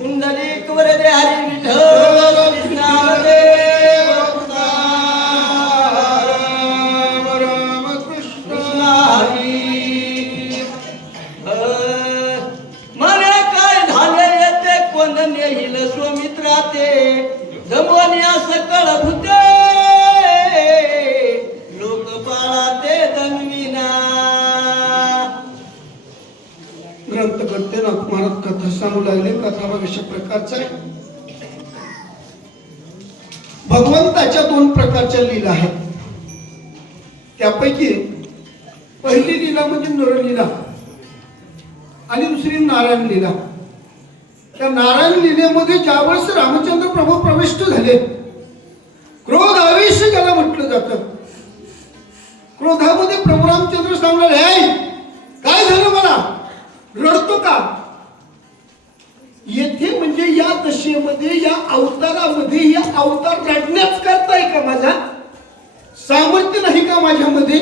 இந்த क्रोध त्याला म्हटलं जातं. क्रोधामध्ये प्रभू रामचंद्र सांगणार "ऐ, काय झालं मला? रडतो का? येथे म्हणजे या दशेमध्ये या अवतारामध्ये या अवतार रडण्याच करताय का माझा सामर्थ्य नाही का माझ्यामध्ये?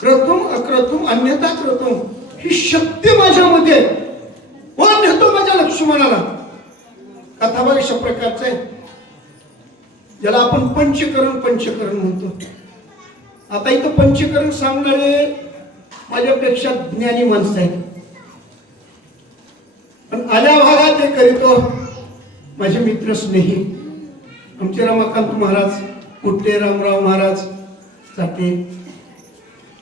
क्रतुम अक्रतुम अन्यथा क्रतुम ही शक्ती माझ्यामध्ये. आहे. कोण नेतो माझ्या लक्ष्मणाला. कथा अशा प्रकारचं आहे. ज्याला आपण पंचकरण पंचकरण म्हणतो. आता इथं पंचकरण सांगणारे माझ्यापेक्षा ज्ञानी माणसं आहेत. पण आल्या भागात हे करीतो हो, माझे मित्र स्नेही. आमचे रमाकांत महाराज कुट्टे रामराव महाराज जाते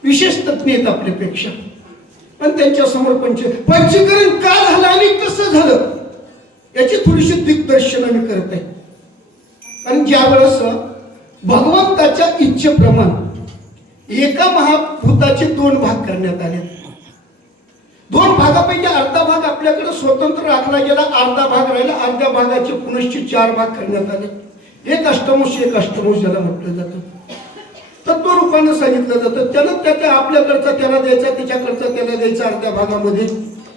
विशेष तज्ञ आहेत आपल्यापेक्षा पण त्यांच्यासमोर पंच पंचकरण का झालं आणि कसं झालं? याची थोडीशी दिग्दर्शन आम्ही करत आहे. कारण ज्या वेळेस भगवंताच्या इच्छेप्रमाणे एका महाभूताचे दोन भाग करण्यात आले. दोन भागापैकी अर्धा भाग आपल्याकडे स्वतंत्र राखला गेला अर्धा भाग राहिला अर्ध्या भागाचे पुनश्च चार भाग करण्यात आले. एक अष्टमोश एक अष्टमोश ज्याला म्हटलं जातं. तत्व रूपानं सांगितलं जातं. त्याला त्याच्या आपल्याकडचा त्याला द्यायचा त्याच्याकडचा त्याला द्यायचा अर्ध्या भागामध्ये.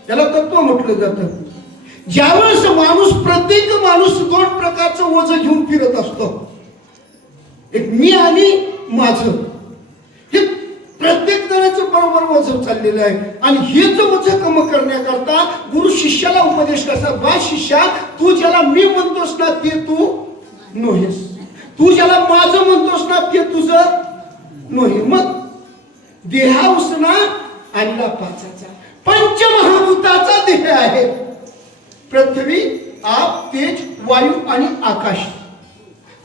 त्याला तत्व म्हटलं जातं. ज्यावेळेस माणूस प्रत्येक माणूस दोन प्रकारचं वजन घेऊन फिरत असतो. एक मी आणि माझं. हे प्रत्येक जणाचं बरोबर वजन चाललेलं आहे. आणि हेच वजन कम करण्याकरता गुरु शिष्याला उपदेश करतात बा शिष्या तू ज्याला मी म्हणतोस ना ते तू नोहेस. तू ज्याला माझं म्हणतोस ना ते तुझं नोहे. मग देहा उसना आणला पाचाचा. पंचमहाभूताचा देह आहे. पृथ्वी आप तेज वायू आणि आकाश.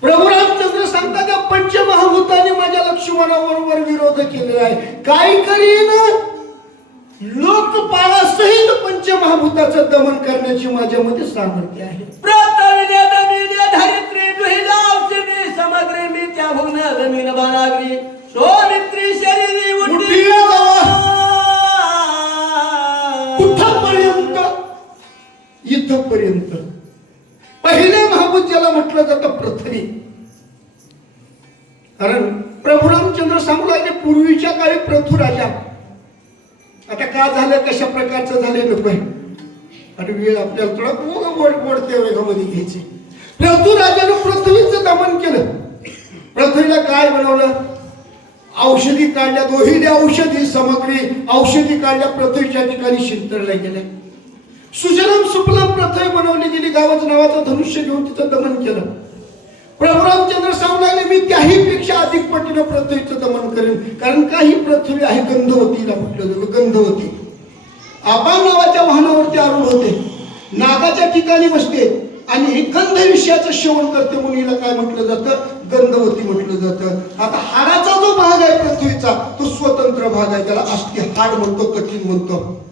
प्रभू रामचंद्र सांगतात त्या पंचमहाभूताने माझ्या लक्ष्मणाबरोबर विरोध केलेला आहे. काय करीन? लोकपाळासहित पंचमहाभूताचं दमन करण्याची माझ्यामध्ये सामर्थ्य आहे. समग्री मी त्या भुवन जमीन बारागरी सोमित्री शरीरी इथपर्यंत. पहिले महाभूत ज्याला म्हटलं जातं पृथ्वी. कारण प्रभू रामचंद्र सांगू लागले पूर्वीच्या काळी पृथ्वीराजा आता का झालं कशा प्रकारचं झाले नको आणि वेळ आपल्याला थोडा मोग मोड मोडत्या वेगामध्ये घ्यायची. पृथ्वीराजानं पृथ्वीचं दमन केलं. पृथ्वीला काय बनवलं? औषधी काढल्या दोहीने औषधी सामग्री औषधी काढल्या पृथ्वीच्या ठिकाणी शिंतळल्या गेल्या सुजलम सुपलम पृथ्वी बनवली गेली. गावाचं नावाचं धनुष्य घेऊन तिचं दमन केलं. प्रभू रामचंद्र सांगू लागले मी त्याही पेक्षा अधिक पटीनं पृथ्वीचं दमन करेन. कारण काही पृथ्वी आहे गंधवतीला म्हटलं जातं गंधवती. आबा नावाच्या वाहनावरती आरूढ होते. नागाच्या ठिकाणी बसते आणि हे गंध विषयाचं श्रवण करते. मुलीला काय म्हटलं जातं? गंधवती म्हटलं जातं. आता हाडाचा जो भाग आहे पृथ्वीचा तो स्वतंत्र भाग आहे. त्याला अस्थि हाड म्हणतो कठीण म्हणतो.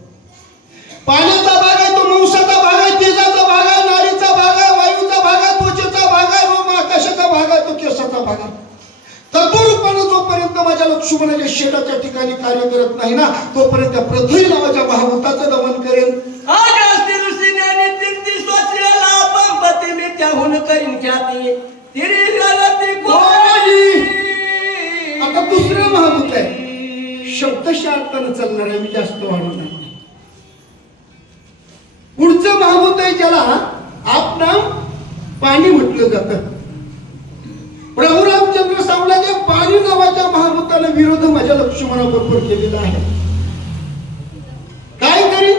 लक्ष्मणाच्या शेडाच्या ठिकाणी कार्य करत नाही ना तोपर्यंत त्या पृथ्वी नावाच्या महाभूताचं दमन करेन. आता दुसरं महाभूत आहे. शब्दशः अर्थानं चालणार आहे मी जास्त वाढवणार नाही. पुढचं महाभूत आहे ज्याला आपणाम पाणी म्हटलं जातं. प्रभू रामचंद्र सांगला पाणी नावाच्या महाभूतानं विरोध माझ्या लक्ष्मणाबरोबर केलेला आहे. काय तरी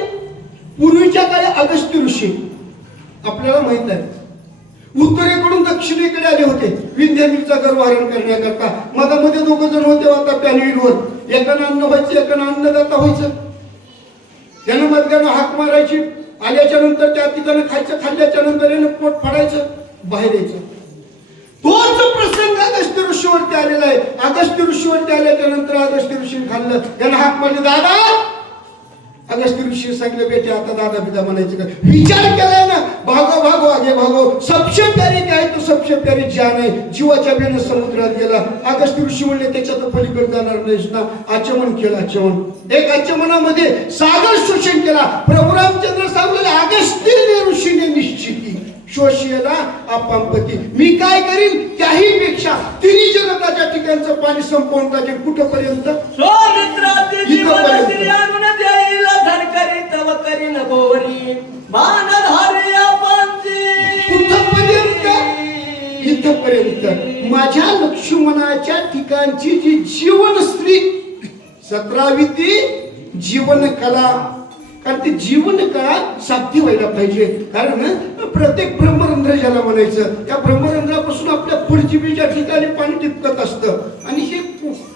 पूर्वीच्या काळी अगस्त्य ऋषी आपल्याला माहीत आहे. उत्तरेकडून दक्षिणेकडे आले होते. विंध्यानीचा गर्वहरण करण्याकरता. मधामध्ये दोघ जण होते आता पॅनवीरवर एकानं अन्न व्हायचं एकानं अन्नदाता व्हायचं. त्यानं मधल्यानं हाक मारायची. आल्याच्यानंतर त्या तिथं खायचं खाल्ल्याच्या नंतर पोट फाडायचं बाहेर यायचं. तोच प्रसंग अगस्त्य ऋषीवरती आलेला आहे. अगस्त्य ऋषीवरती आल्याच्यानंतर अगस्त्य ऋषी खाल्लं. त्यानं हाक मारले दादा! अगस्त्य ऋषी सांगले बेटे आता दादा पिता म्हणायचे का? विचार केलाय ना. भागो भागो आगे भागो. सबसे प्यारी काय तो सबसे प्यारी जान आहे जीवाच्या बेन समुद्रात गेला. अगस्त्य ऋषी म्हणले त्याच्यात पलीकडे जाणार नाहीस ना. आचमन केलं आचमन. एक आचमनामध्ये सागर शोषण केला. प्रभू रामचंद्र सांगलेले अगस्त्य ऋषीने निश्चिती शोषियला आपांपती मी काय करीन? त्याही पेक्षा तिन्ही जगताच्या ठिकाणचं पाणी संपवून टाकेल कुठपर्यंत? कुठपर्यंत? इथपर्यंत. माझ्या लक्ष्मणाच्या ठिकाणची जी जीवन स्त्री सतरावी ती जीवन कला कारण ती जीवन कला साध्य व्हायला पाहिजे. कारण प्रत्येक ब्रह्मरंध्र ज्याला म्हणायचं त्या ब्रह्मरंध्रापासून आपल्या पुढजीबीच्या ठिकाणी पाणी टिपकत असतं. आणि हे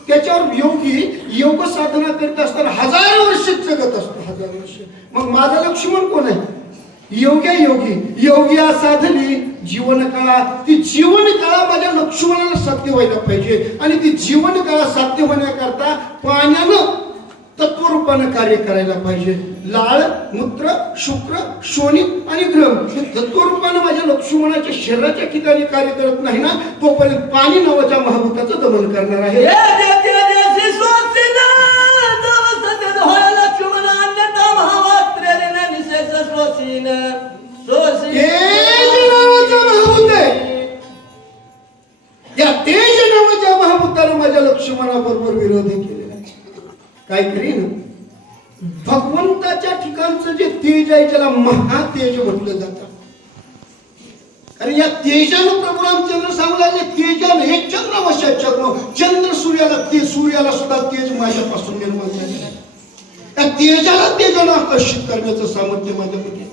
त्याच्यावर योगी योग साधना करीत असताना हजारो वर्ष जगत असतो हजार वर्ष. मग माझा लक्ष्मण कोण आहे? योग्य योगी. योग्या साधली. जीवन काळा ती जीवन काळा माझ्या लक्ष्मणाला साध्य व्हायला पाहिजे. आणि ती जीवन काळा साध्य होण्याकरता पाण्यानं तत्वरूपानं कार्य करायला पाहिजे. लाळ मूत्र शुक्र शोणी आणि ग्रह. हे तत्वरूपानं माझ्या लक्ष्मणाच्या शरीराच्या ठिकाणी कार्य करत नाही ना तोपर्यंत पाणी नावाच्या महाभूताचं दमन करणार आहे. काहीतरी काय करीन भगवंताच्या ठिकाणचं जे तेज आहे त्याला महातेज म्हटलं जातं. आणि या तेजानं प्रभू रामचंद्र सांगला तेजानं हे चंद्रवशा चक्र चंद्र. सूर्याला ते सूर्याला सुद्धा तेज माझ्यापासून निर्माण झालेलं आहे. त्या तेजाला तेजानं आकर्षित करण्याचं सामर्थ्य माझ्यामध्ये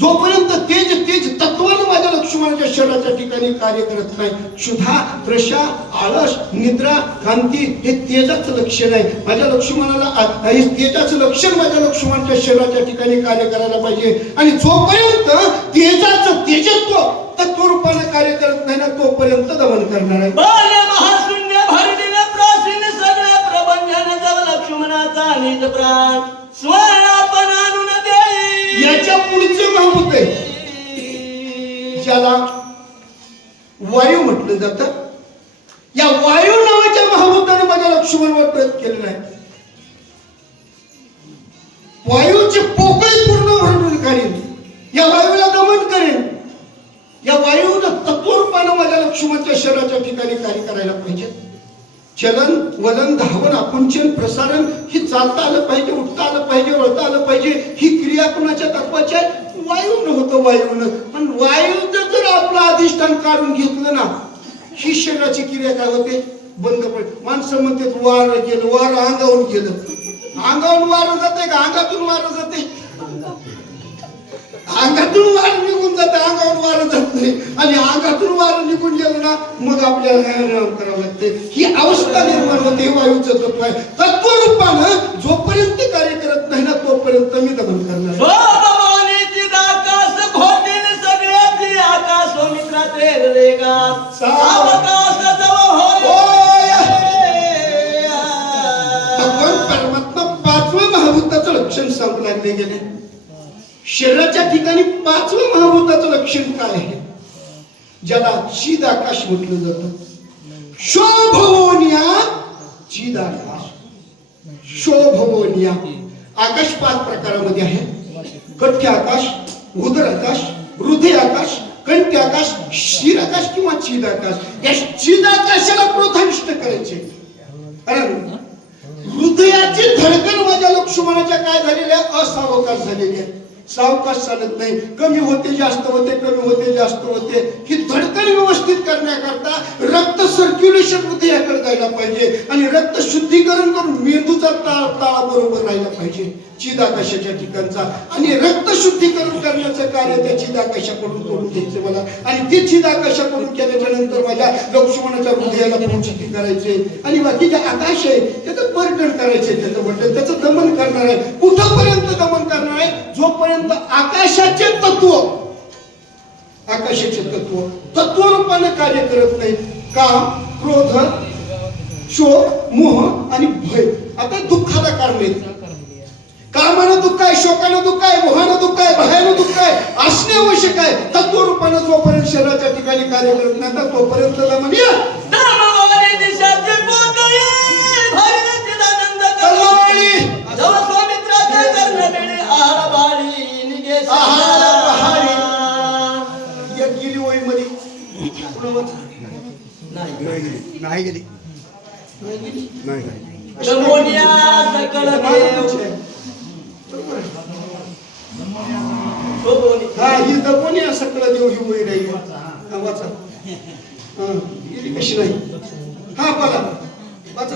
जोपर्यंत तेज तेज तत्वानं माझ्या लक्ष्मणाच्या शरीराच्या ठिकाणी कार्य करत नाही क्षुधा प्रशा आळस निद्रा कांती हे तेजाचं लक्षण आहे. माझ्या लक्ष्मणाला हे तेजाचं लक्षण माझ्या लक्ष्मणाच्या शरीराच्या ठिकाणी कार्य करायला पाहिजे. आणि जोपर्यंत तेजाचं तेजत्व तत्व रूपाने कार्य करत नाही ना तोपर्यंत दमन करणार आहे. लक्ष्मणाचा निज प्राण. स्वरापण त्याच्या पुढचं पुढचे होत ज्याला वायू म्हटलं जात. या वायू नावाच्या महाभूतानं माझ्या लक्ष्मणवर प्रयत्न केलेला आहे. वायूची पोकळी पूर्ण भरून काढेल या वायूला दमन करेन. या वायूनं तत्वरूपानं माझ्या लक्ष्मणच्या शरीराच्या ठिकाणी कार्य करायला पाहिजे. चलन वलन धावन आकुंचन प्रसारण ही चालता आलं पाहिजे उठता आलं पाहिजे वळता आलं पाहिजे ही क्रिया कुणाच्या तत्वाची आहे वायून होतं पण वायूचं जर आपलं अधिष्ठान काढून घेतलं ना ही शरीराची क्रिया काय होते? बंद पडते माणसं म्हणतात वार गेलं वार अंगावून गेलं. अंगावून वारं जाते का? अंगातून वारं जाते अंगातून वार निघून जाते अंगावर वारं जात नाही. आणि अंगातून वारं निघून गेलं ना मग आपल्याला व्यायाम करावं लागते ही अवस्था निर्माण होते वायूचं तत्व आहे. तत्वरूपानं जोपर्यंत कार्य करत नाही ना तोपर्यंत मी दखल करणार आकाश मित्राचे सावकाश जव होय. भगवान परमात्मा पाचव्या महाभूताचं लक्षण सांगू लागले गेले शरीराच्या ठिकाणी पाचवं महाभूताचं लक्षण काय आहे? ज्याला चिद आकाश म्हटलं जात. शोभवोनिया चिद आकाश. शोभवोनिया. आकाश पाच प्रकारामध्ये आहे. कठ्य आकाश उदर आकाश हृदय आकाश कंठ आकाश शिर आकाश किंवा चिद आकाश या चिद आकाशाला प्रोत्साहिष्ट करायचे. कारण हृदयाची धडकन माझ्या लक्ष्मणाच्या काय झालेल्या असावकाश झालेली आहे सावकाश चालत नाही. कमी होते जास्त होते कमी होते जास्त होते. ही धडकन व्यवस्थित करण्याकरता रक्त सर्क्युलेशन हृदयाकडे जायला पाहिजे आणि रक्त शुद्धीकरण करून मेंदूचा ताळ ताळा बरोबर राहिला पाहिजे चिदाकाशाच्या ठिकाणचा. आणि रक्त शुद्धीकरण करण्याचं कार्य त्या चिदाकाशाकडून करून घ्यायचं मला. आणि ते चिदाकाशाकडून केल्याच्यानंतर माझ्या लक्ष्मणाच्या हृदयाला पोहोचती करायचे. आणि बाकी जे आकाश आहे पर्यटन करायचे त्याचं बटन त्याचं दमन करणार आहे. कुठंपर्यंत दमन करणार आहे? जोपर्यंत आकाशाचे तत्व आकाशाचे तत्व तत्वरूपाने कार्य करत नाही काम क्रोध शोक मोह आणि भय. आता दुःखाला कारण आहेत. कामानं दुःख आहे शोकानं दुःख आहे मोहानं दुःख आहे भयानं दुःख आहे असणे आवश्यक आहे. तत्वरूपानं जोपर्यंत शरीराच्या ठिकाणी कार्य करत नाही तर तोपर्यंत नाही गेली. सकळ. हा ही दबोनी सगळं देव ही ओळी राहिली हा वाचा. हा. कशी नाही. हा बोला. वाचा.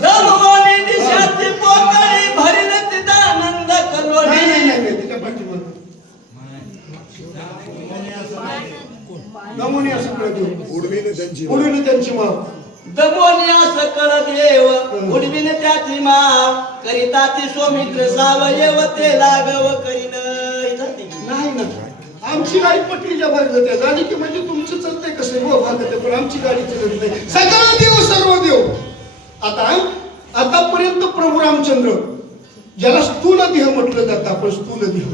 उडवीने त्यांची उडून त्यांची माव दमोनिया सकळ देव उडविन त्याची माव करिता ती सोमित्र सावयव ते लागव करीन. नाही. ना. आमची गाडी पटलीच्या की म्हणजे तुमचं चालतंय कसं हो भागत पण आमची गाडी चालत नाही. सगळं देव सर्व देव. आता आतापर्यंत प्रभू रामचंद्र ज्याला स्थूल देह म्हटलं जातं आपण स्थूल देह.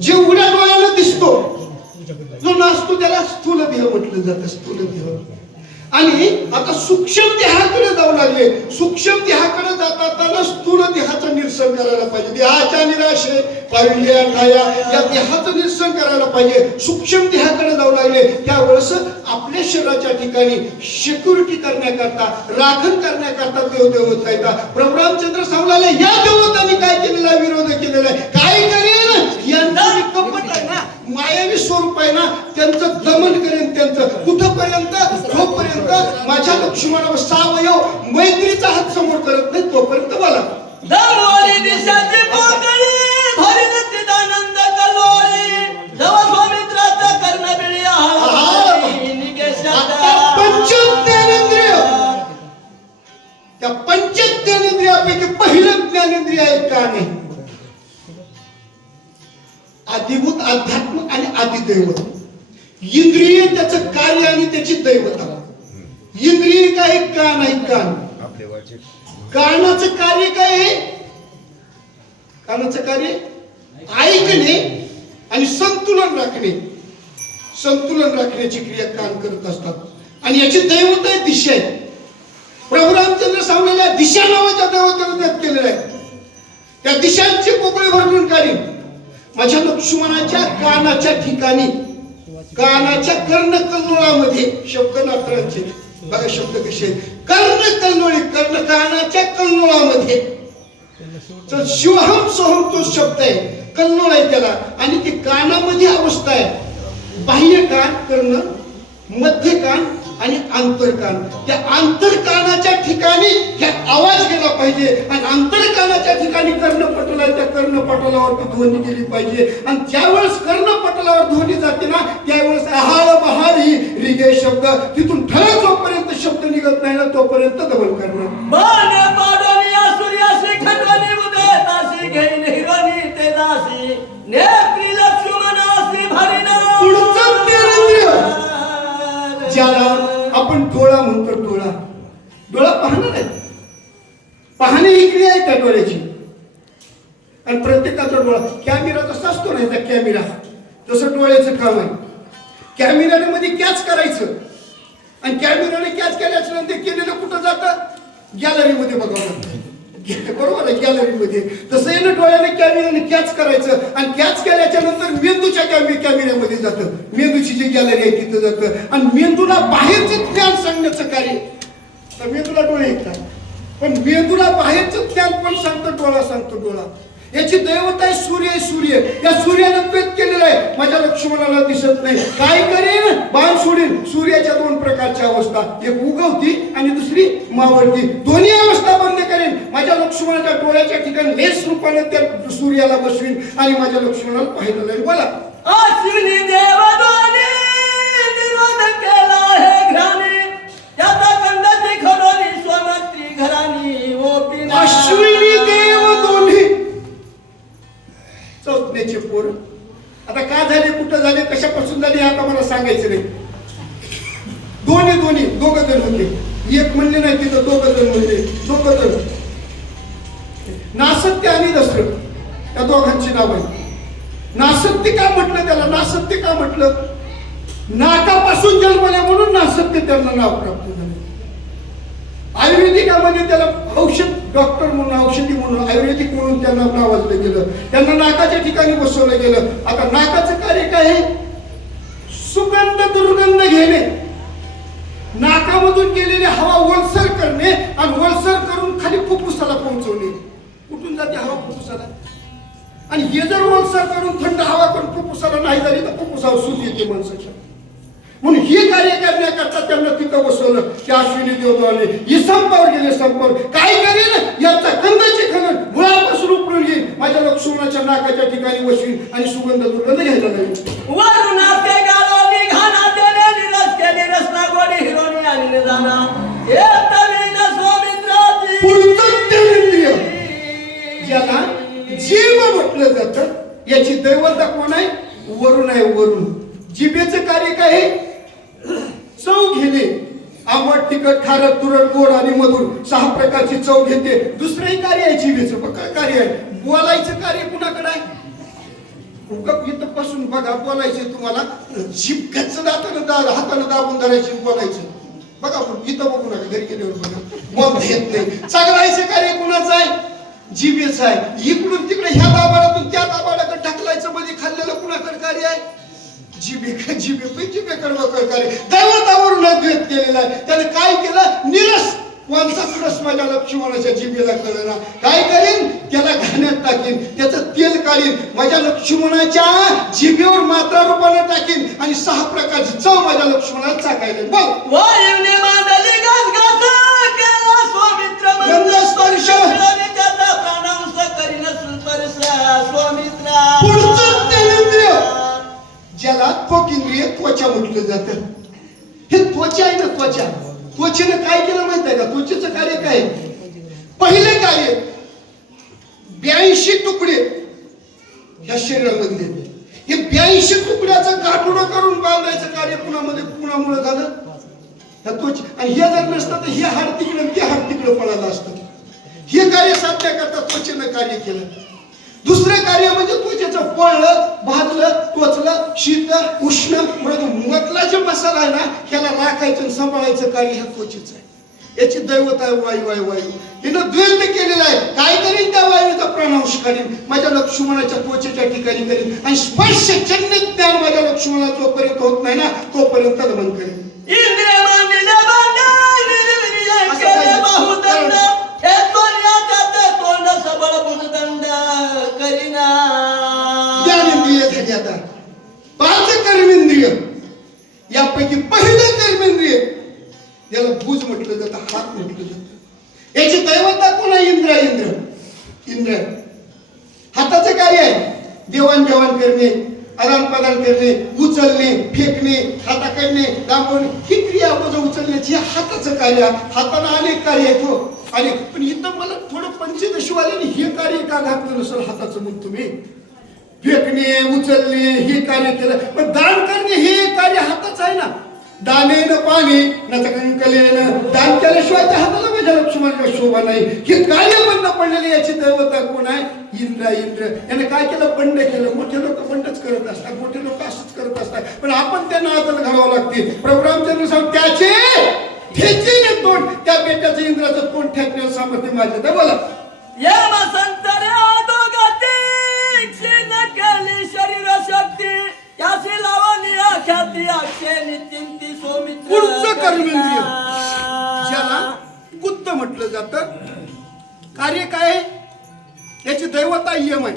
जे उड्या डोळ्यानं दिसतो जो नसतो त्याला स्थूल देह म्हटलं जातं स्थूल देह. आणि आता सूक्ष्म देहाकडे जाऊ लागले. सूक्ष्म देहाकडे जाता जाताना स्थूल देहाचं निरसन करायला पाहिजे. देहाच्या निराशे पाहिल्या ठाया या देहाचं निरसन करायला पाहिजे. सूक्ष्म देहाकडे जाऊ लागले. त्यावेळेस आपल्या शरीराच्या ठिकाणी सिक्युरिटी करण्याकरता राखण करण्याकरता देव देवत येतात प्रभुरामचंद्र सावलाला या देवतांनी काय केलेला आहे? विरोध केलेला आहे. काय करेल यांना कपट आहे मायावी स्वरूप आहे ना त्यांचं दमन करेन त्यांचं. कुठपर्यंत? जोपर्यंत माझ्या लक्ष्मणावर सावयव मैत्रीचा हात समोर करत नाही तोपर्यंत. ज्ञानेंद्रिय त्या पंच ज्ञानेंद्रियापैकी पहिलं ज्ञानेंद्रिय आहे का नाही? आदिभूत अध्यात्म आणि आदिदैवत. इंद्रिय त्याचं कार्य आणि त्याची दैवता. इंद्रिय काय कान आहे कान. कानाचं कार्य काय आहे? कानाचं कार्य? ऐकणे आणि संतुलन राखणे. संतुलन राखण्याची क्रिया कान करत असतात. आणि याची दैवत आहे दिशा आहे. प्रभू रामचंद्र सांगलेल्या दिशा नावाच्या दैवतेनं त्यात केलेलं आहे. त्या दिशांची पोकळी भरून काढीन. माझ्या लक्ष्मणाच्या कानाच्या ठिकाणी कानाच्या कर्ण कल्लोळामध्ये शब्द नात्रांचे बघा शब्द कसे कर्ण कल्लोळी कर्ण कानाच्या कल्लोळामध्ये तर शिवहम सोहम तो शब्द आहे. कल्लोळ आहे त्याला. आणि ती कानामध्ये अवस्था आहे. बाह्य कान कर्ण मध्य कान आणि आंतरकान. त्या आंतरकानाच्या ठिकाणी ह्या आवाज गेला पाहिजे. आणि आंतरकानाच्या ठिकाणी कर्णपटल आहे त्या कर्णपटलावरती ध्वनी गेली पाहिजे. आणि ज्यावेळेस कर्णपटलावर ध्वनी जाते ना त्यावेळेस आहाळ बहाळ ही रिगे शब्द तिथून ठळक जोपर्यंत शब्द निघत नाही ना तोपर्यंत दमन करणार. पुढचं. ज्याला आपण डोळा म्हणतो डोळा डोळा पाहणार आहे पाहणे ही क्रिया आहे त्या डोळ्याची. आणि प्रत्येकाचा डोळा कॅमेरा तसा असतो नाही त्या कॅमेरा. जसं डोळ्याचं काम आहे. कॅमेऱ्याने मध्ये कॅच करायचं. आणि कॅमेराने कॅच केल्याच्यानंतर केलेलं कुठं जातं? गॅलरीमध्ये बघावं लागतं. बरोबर आहे गॅलरीमध्ये तसं आहे ना डोळ्याने कॅमेऱ्याने कॅच करायचं आणि कॅच केल्याच्यानंतर मेंदूच्या कॅमे कॅमेऱ्यामध्ये जातं. मेंदूची जी गॅलरी आहे तिथं जातं. आणि मेंदूला बाहेरचं ज्ञान सांगण्याचं कार्य तर मेंदूला डोळे येतात. पण मेंदूला बाहेरचं ज्ञान पण सांगतो डोळा सांगतो डोळा. याची दैवत आहे सूर्य सूर्य या सूर्यानं पेत केलेलं आहे. माझ्या लक्ष्मणाला दिसत नाही. काय करेन बाण सोडीन सूर्याच्या दोन प्रकारच्या अवस्था. एक उगवती आणि दुसरी मावळती. दोन्ही अवस्था बंद करेन माझ्या लक्ष्मणाच्या डोळ्याच्या ठिकाणी लेस रूपाने त्या सूर्याला बसवीन आणि माझ्या लक्ष्मणाला पाहिलं नाही बोला. अश्विनी चौथण्याचे पोर. आता का झाले कुठं झाले कशापासून झाले आता मला सांगायचं नाही. दोन्ही दोन्ही दोघ जण होते. एक म्हणले नाही तिथं दोघ जण म्हणले दोघ जण. नासत्य आणि दसरथ त्या दोघांची नाव आहे नासत्य का म्हटलं त्याला? नासत्य का म्हटलं? नाकापासून जन्मले म्हणून नासत्य त्यांना नाव प्राप्त झालं. आयुर्वेदिकामध्ये त्याला औषध डॉक्टर म्हणून औषधी म्हणून आयुर्वेदिक म्हणून त्यांना नावाजलं गेलं. त्यांना नाकाच्या ठिकाणी बसवलं गेलं. आता नाकाचं कार्य काय आहे? सुगंध दुर्गंध घेणे. नाकामधून गेलेली हवा वळसर करणे आणि वळसर करून खाली फुफ्फुसाला पोहोचवणे. कुठून जाते हवा फुफ्फुसाला? आणि हे जर वळसर करून थंड हवा करून फुफ्फुसाला नाही झाली तर फुफ्फुसावर सूज येते माणसाच्या. म्हणून हे कार्य करण्याकरता त्यांना तिथं बसवलं. की अश्विनी देवदाने ही संपावर गेले संपावर. काय करेन याचा कंदाचे खणन मुळापासून उपरून येईल माझ्या लक्ष्मणाच्या नाकाच्या ठिकाणी बसवीन आणि सुगंध दुर्गंध घ्यायला लागेल. हे ज्याला जीव म्हटलं जातं याची दैवता कोण आहे? वरुण आहे वरुण. जिभेचं कार्य काय? चव घेणे. आंबट तिखट खारट तुरट गोड आणि मधुर सहा प्रकारची चव घेते. दुसरंही कार्य आहे जिभेचं. कार्य आहे? बोलायचं कार्य कुणाकडे आहे? इथं पासून बघा बोलायचे तुम्हाला. जीप गच्च दातानं दा हातानं दाबून धरायचे बोलायचं. बघा आपण इथं बघू नका घरी गेल्यावर बघा. बोलता येत नाही. चांगलायचं कार्य कुणाचं आहे? जिभेचं आहे. इकडून तिकडे ह्या दाबाडातून त्या दाबाडाकडे ढकलायचं मध्ये खाल्लेलं कुणाकडे कार्य आहे? जिभे पण जिभेकडे वगैरे कार्य दैवतावरून द्वेत केलेला आहे. त्याने काय केलं? निरस. कोणताच रस माझ्या लक्ष्मणाच्या जिभेला कळलं. काय करीन? त्याला घाण्यात टाकीन. त्याचं तेल काढीन. माझ्या लक्ष्मणाच्या जिभेवर मात्रा रूपाने टाकीन. आणि सहा प्रकारची चव माझ्या लक्ष्मणाला चाकायला बघ स्पर्श. स्वामित्रा. ज्याला त्वक इंद्रिय त्वचा म्हटलं जातं. हे त्वचा आहे ना त्वचा? त्वचेनं काय केलं माहीत आहे का? त्वचेचं कार्य काय? आहे? पहिले कार्य ब्याऐंशी तुकडे ह्या शरीरामध्ये हे ब्याऐंशी तुकड्याचं गाठोडं करून बांधायचं कार्य कुणामध्ये? कुणामुळे झालं? ह्या त्वच आणि हे जर नसतं तर हे हाड तिकडं ते हाड तिकडं पळालं असतं. हे कार्य साध्य करता त्वचेनं कार्य केलं. दुसरं कार्य म्हणजे त्वचेचं पळलं भाजलं टोचलं शीतल उष्ण मृदू. मधला जे मसाला आहे ना ह्याला राखायचं आणि सांभाळायचं कार्य ह्या त्वचेचं आहे. याची दैवत आहे वायू आहे वायू. हिनं द्वेत केलेला आहे. काय करीन त्या वायूचा प्राणांश करीन? माझ्या लक्ष्मणाच्या त्वचेच्या ठिकाणी करीन. आणि स्पर्श जन्य ज्ञान माझ्या लक्ष्मणाला जोपर्यंत होत नाही ना तोपर्यंत दमन करेन. असं सबळ भुजदंड करीना. ज्ञानेंद्रिय झाली आता. पाच कर्मेंद्रिय. यापैकी पहिलं कर्मेंद्रिय. याला भुज म्हटलं जातं हात म्हटलं जातं. याची दैवता कोण? आहे इंद्र इंद्र. इंद्र. हाताचं कार्य आहे. देवाणघेवाण करणे आदान प्रदान करणे उचलणे फेकणे हाताकडणे दाबवणे ही क्रिया वजन उचलण्याची हाताचं कार्य हाताला अनेक कार्य येतो आणि पण इथं मला थोडं पंचदशीवाल्याने हे कार्य का घातलं नसेल हाताचं म्हणतो मी फेकणे उचलणे हे कार्य केलं. पण दान करणे हे कार्य हाताच आहे ना. दानेनं पाणी नतकंकलेनं दान केल्याशिवाय त्या हाताला माझ्या लक्ष्मणाला शोभा नाही. हे कार्य बंद पडलेले याची दैवता कोण आहे? इंद्र इंद्र. याने काय केलं? बंड केलं. मोठे लोक बंडच करत असतात. मोठे लोक असंच करत असतात. पण आपण त्यांना आदल घालावं लागते. प्रभू रामचंद्र साहेब त्याचे ठेचीने तोंड त्या बेट्याचं इंद्राचं तोंड ठेकण्याचं सामर्थ्य माझ्या तर बोला. यम संतरे अधोगती क्षीण केली शरीर शक्ती त्याची लावणी ख्याती अक्षय निचिंती सोमित्र पुढचं कर्मेंद्रिय ज्याला कुत्त म्हटलं जातं. कार्य काय आहे? याची दैवता यम आहे.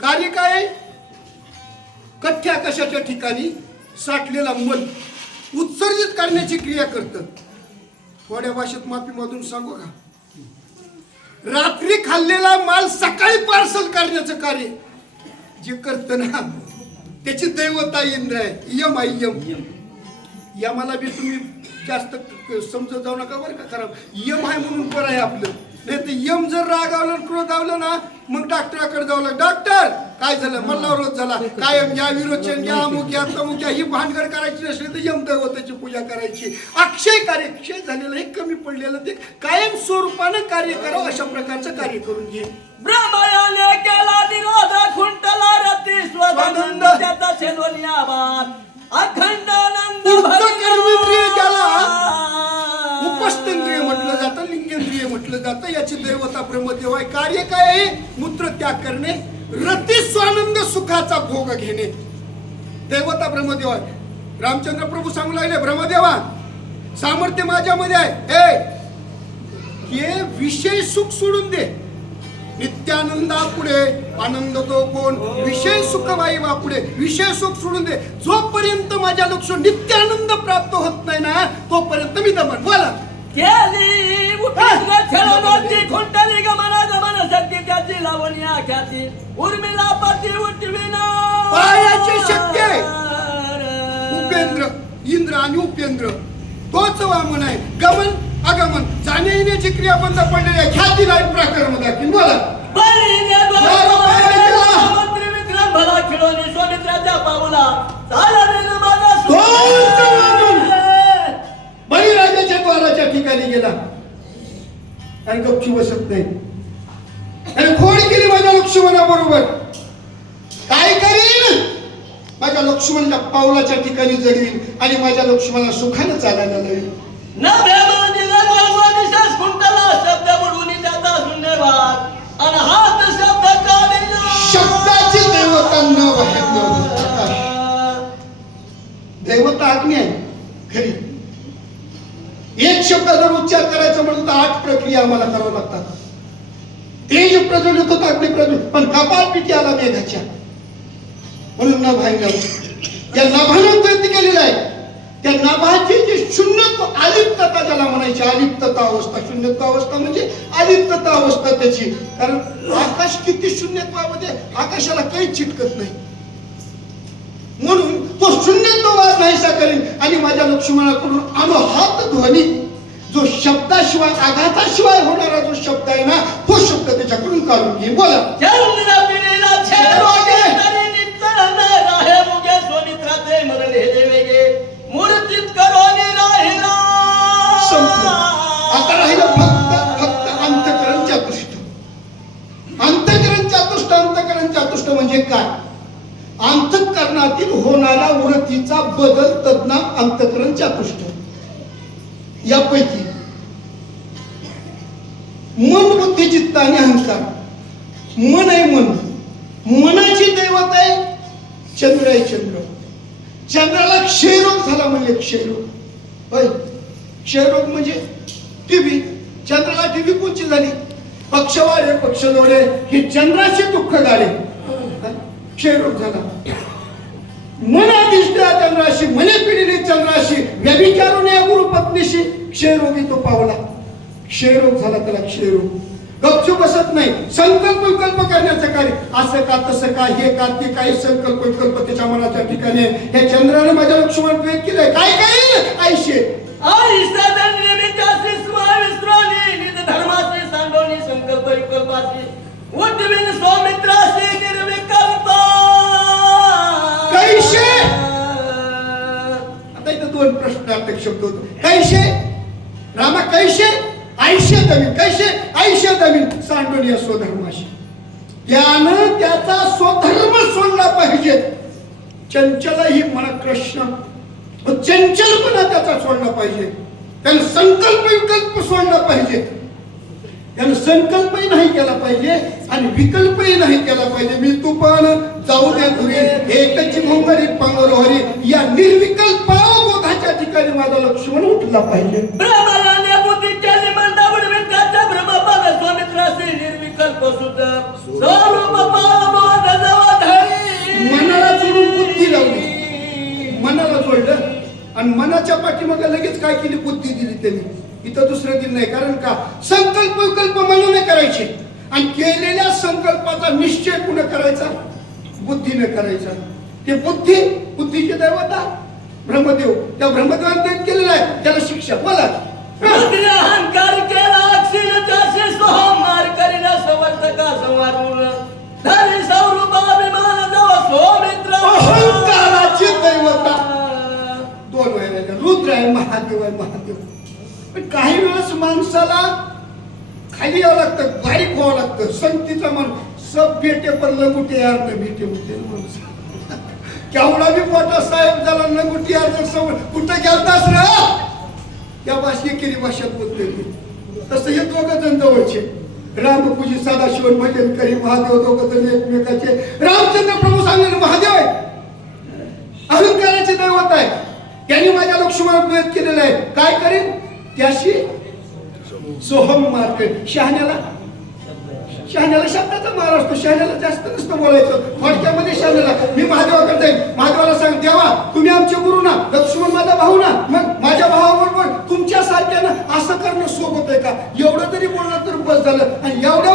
कार्य काय कठ्या कशाच्या ठिकाणी साठलेला मल. उत्सर्जित करण्याची क्रिया करतं. थोड्या भाषेत माफी मधून सांगू का? रात्री खाल्लेला माल सकाळी पार्सल करण्याचं कार्य. जे करतं ना त्याची दैवता इंद्र आहे. यम आहे यम यमाला बी तुम्ही जास्त समजत जाऊ नका बरं का खराब यम आहे म्हणून बरं आहे आपलं. नाही तर यम जर रागावलं क्रोधावलं ना मग डॉक्टराकडे लागलं. डॉक्टर काय झालं? मला रोज झाला. कायम या विरोचन घ्या अमुक या तमुक या ही भानगड करायची नसली तर यम दैवताची पूजा करायची. अक्षय कार्य क्षय झालेलं हे कमी पडलेलं ते. कायम स्वरूपानं कार्य करावं अशा प्रकारचं कार्य करून घे. ब्रह्मयाने केला निरोध खुंटला रती स्वतंत्र त्याचा आवाज. अखंड आनंद भगवान. उपस्थेंद्रिय म्हटलं जातं लिंगेंद्रिय म्हटलं जातं. याची दैवता ब्रह्मदेव आहे कार्य काय आहे? मूत्र त्याग करणे रती स्वानंद सुखाचा भोग घेणे. दैवता ब्रह्मदेव आहे. रामचंद्र प्रभू सांगू लागले ब्रह्मदेवा सामर्थ्य माझ्यामध्ये आहे. हे हे विषय सुख सोडून दे. नित्यानंदा पुढे आनंद तो कोण? विषय सुख वाईवा पुढे विषय सुख सोडून दे. जोपर्यंत माझ्या लक्ष नित्यानंद प्राप्त होत नाही ना तोपर्यंत मी दमन. बोला. केली खेळवती खुंटली गमन गमन शक्ती त्याची लावणी आख्याती उर्मिला पती उठविना पायाची आहे. उपेंद्र इंद्र आणि उपेंद्र तोच वामन आहे गमन अगमन जाण्या येण्याची क्रिया बंद पडलेली आहे ख्यातीला एक प्रकरण दाखवीन बोला मंत्री विक्रम भला खेळवणी स्वामित्राच्या पाऊला न माझा द्वाराच्या ठिकाणी गेला. आणि गपची बसत नाही. आणि खोड केली माझ्या लक्ष्मणा बरोबर काय करीन? माझ्या लक्ष्मणला पावलाच्या ठिकाणी जडवीन आणि माझ्या लक्ष्मणाला सुखानं चालायला लावीन. न शब्द म्हणून आणि हात आठ प्रक्रिया आम्हाला कराव्या लागतात. तेज प्रज्वलित होतं आपले प्रज्वलित. पण कपाल पिठी आला मेघाच्या. म्हणून न भांगलं या नभानं प्रयत्न केलेला आहे त्या नभाची जी शून्यत्व अलिप्तता ज्याला म्हणायची अलिप्तता अवस्था. शून्यत्व अवस्था म्हणजे अलिप्तता अवस्था त्याची. कारण आकाश किती शून्यत्वामध्ये आकाशाला काही चिटकत नाही. म्हणून तो शून्यत्ववाद नाहीसा करेन. आणि माझ्या लक्ष्मणाकडून अनुहात ध्वनी जो शब्दाशिवाय आघाताशिवाय होणारा जो शब्द आहे ना तो शब्द त्याच्याकडून काढून घे. बोला. आता राहिलं फक्त फक्त अंतकरण चातुष्ट अंतकरण चातुष्ट अंतकरण चातुष्ट म्हणजे काय? अंतकरणातील होणारा वृत्तीचा बदल तज्ञ अंतकरण चातुष्ट यापैकी आणि अहंकार. मन आहे मन. मनाची दैवत आहे चंद्र आहे चंद्र. चंद्राला क्षयरोग झाला म्हणजे क्षयरोग. होय? क्षयरोग म्हणजे टीबी. चंद्राला टीबी कोणची झाली? पक्ष वाढे पक्ष हे चंद्राचे दुःख झाले. क्षयरोग झाला. मनाधिष्ठा चंद्राशी मने पिढीने चंद्राशी. व्यभिचारून या गुरुपत्नीशी क्षयरोगी तो पावला. क्षयरोग झाला त्याला क्षयरोग. गपचूप बसत नाही. संकल्प विकल्प करण्याचं कार्य. असं का तसं का हे का ते काही संकल्प विकल्प त्याच्या मनाच्या ठिकाणी. हे चंद्राने माझ्या लक्ष्मण प्रयोग केलंय. काय काय आयुष्य? संकल्प निर्विकल्पा? आता इथं दोन प्रश्नार्थक शब्द होतो. कैसे? रामा कैसे? आयुष्य दमीन कैसे? आयुष्य सांडून या स्वधर्माशी. त्यानं त्याचा स्वधर्म सोडला पाहिजे. चंचल ही मन कृष्ण. चंचलपणा त्याचा सोडला पाहिजे. त्यानं संकल्प विकल्प सोडला पाहिजे. त्यानं संकल्पही नाही केला पाहिजे आणि विकल्पही नाही केला पाहिजे. मी तू पण जाऊ द्या धुरे एकची भोंगरी पांगरोहरी या निर्विकल्प बोधाच्या ठिकाणी माझा लक्ष्मण उठला पाहिजे. मनाला जोडून बुद्धी लावली. मनाला जोडलं. आणि मनाच्या पाठीमागे लगेच काय केली? बुद्धी दिली त्यांनी. इथं दुसरं दिलं नाही. कारण का? संकल्प विकल्प मनाने करायचे. आणि केलेल्या संकल्पाचा निश्चय पुन्हा करायचा? बुद्धीने करायचा. ते बुद्धी बुद्धीचे दैवता ब्रह्मदेव. त्या ब्रह्मदेवाने केलेला आहे. त्याला शिक्षक बोला. अहंकार केला. रुद्र आहे महादेव आहे महादेव. पण काही वेळेस माणसाला खाली यावं लागतं बारीक व्हावं लागतं. संतीचा मन सब भेटे पण लंगुटे यार न भेटे होते माणूस. केवढा बी मोठा साहेब झाला लंगुटी यार समोर कुठं गेलतास रे? त्या भाषी केली भाषेत बोलतोय मी. तसं हे दोघं जण जवळचे रामपूजी सदाशिव भजन करी महादेव दोघं जण एकमेकाचे. रामचंद्र प्रभू सांगले महादेव आहे अहंकाराचे दैवत आहे. त्यांनी माझ्या लक्ष्मणात प्रयत्न केलेला आहे. काय करेन? त्याशी सोहम मार्केट शहाण्याला शहाण्याला शब्दाचा मार असतो. शहाण्याला जास्त नसतं बोलायचं. थोडक्यामध्ये शहाण्याला मी महादेवाकडे जाईल महादेवाला सांग देवा तुम्ही आमचे गुरु ना लक्ष्मण माझा भाऊ ना मग माझ्या भावाबरोबर तुमच्या सारख्यानं असं करणं सोबत आहे का? एवढं तरी बोलणं तर बस झालं आणि एवढ्यावर